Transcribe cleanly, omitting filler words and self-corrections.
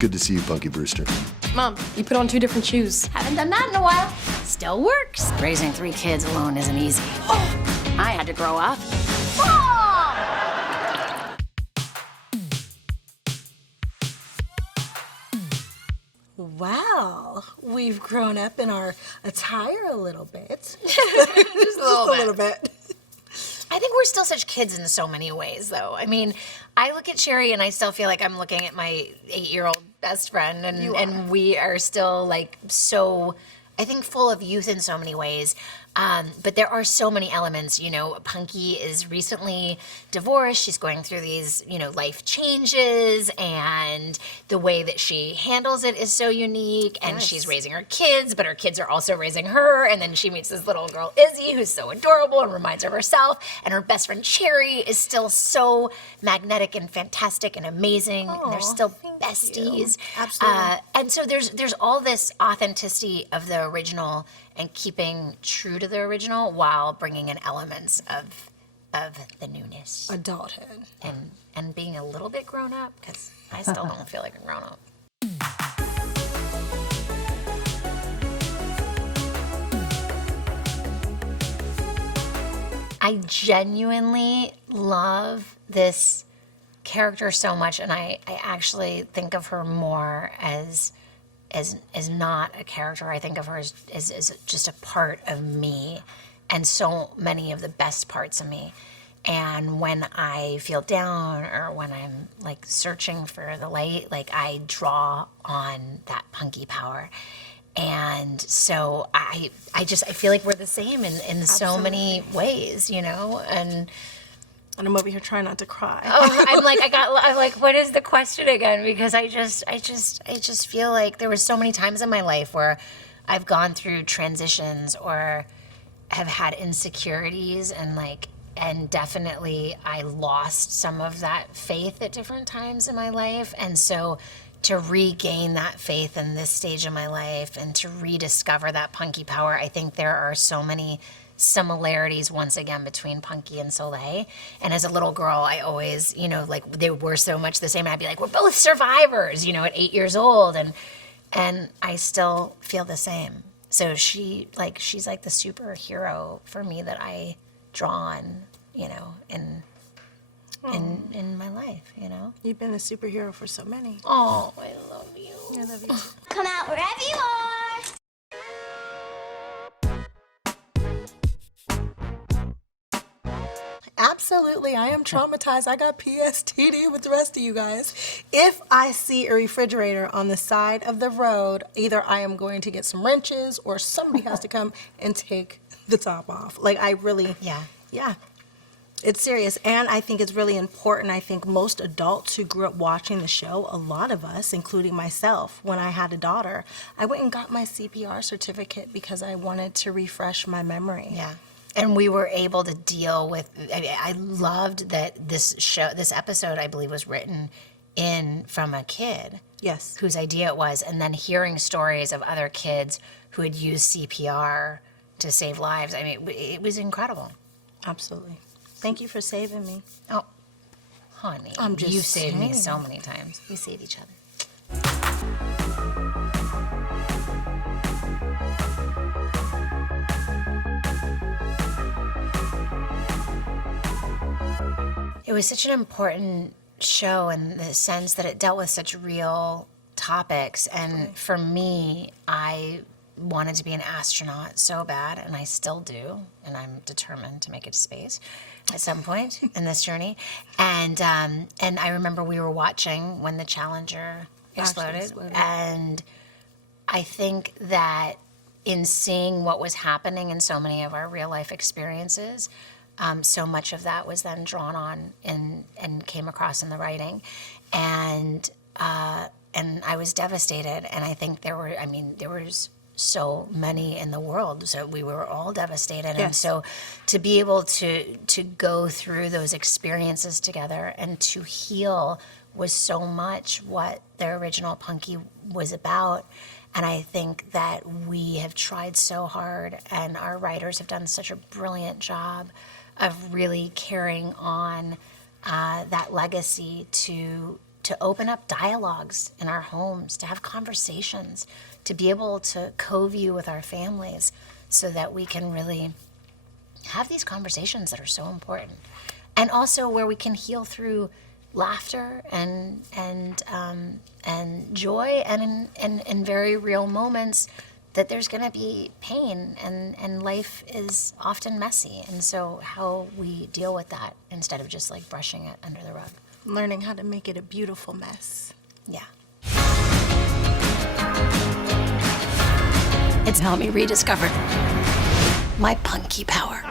Good to see you, Punky Brewster. Mom, you put on 2 different shoes. Haven't done that in a while. Still works. Raising 3 kids alone isn't easy. Oh. I had to grow up. Well, we've grown up in our attire a little bit. Just a little bit. I think we're still such kids in so many ways, though. I mean, I look at Cherie and I still feel like I'm looking at my 8-year-old best friend, and we are still like so, I think, full of youth in so many ways. But there are so many elements. You know, Punky is recently divorced. She's going through these, you know, life changes, and the way that she handles it is so unique. And she's raising her kids, but her kids are also raising her. And then she meets this little girl, Izzy, who's so adorable and reminds her of herself. And her best friend, Cherie, is still so magnetic and fantastic and amazing. And they're still besties. Absolutely. And so there's all this authenticity of the original and keeping true to the original while bringing in elements of the newness. Adulthood. And being a little bit grown up, because I still don't feel like a grown up. I genuinely love this character so much, and I actually think of her more as not a character. I think of her as just a part of me, and so many of the best parts of me. And when I feel down or when I'm like searching for the light, like I draw on that punky power. And so I feel like we're the same in so many ways, you know, and I'm over here trying not to cry. Oh, I'm like, what is the question again? Because I just feel like there was so many times in my life where I've gone through transitions or have had insecurities, and definitely I lost some of that faith at different times in my life. And so to regain that faith in this stage of my life and to rediscover that punky power, I think there are so many similarities once again between Punky and Soleil. And as a little girl, I always, you know, like they were so much the same. And I'd be like, we're both survivors, you know, at 8 years old. And I still feel the same. So she's like the superhero for me that I draw on, you know, in my life, you know. You've been a superhero for so many. Oh, I love you. I love you too. Come out wherever you are. Absolutely, I am traumatized. I got PSTD with the rest of you guys. If I see a refrigerator on the side of the road, either I am going to get some wrenches or somebody has to come and take the top off. Like, I really, yeah. It's serious, and I think it's really important. I think most adults who grew up watching the show, a lot of us, including myself, when I had a daughter, I went and got my CPR certificate because I wanted to refresh my memory. Yeah. And we were able to deal with, I loved that this episode, I believe, was written from a kid. Yes. Whose idea it was. And then hearing stories of other kids who had used CPR to save lives. I mean, it was incredible. Absolutely. Thank you for saving me. Oh, honey. I'm just You've saved me saying. so many times. We save each other. It was such an important show in the sense that it dealt with such real topics. And for me, I wanted to be an astronaut so bad, and I still do. And I'm determined to make it to space at some point in this journey. And I remember we were watching when the Challenger exploded. And I think that in seeing what was happening in so many of our real life experiences, so much of that was then drawn on and came across in the writing, and I was devastated. And I think there was so many in the world, so we were all devastated. Yes. And so to be able to go through those experiences together and to heal was so much what the original Punky was about. And I think that we have tried so hard, and our writers have done such a brilliant job of really carrying on that legacy to to open up dialogues in our homes, to have conversations, to be able to co-view with our families so that we can really have these conversations that are so important. And also where we can heal through laughter and joy, and in very real moments that there's going to be pain, and life is often messy. And so how we deal with that instead of just like brushing it under the rug. Learning how to make it a beautiful mess. Yeah. It's helped me rediscover my punky power.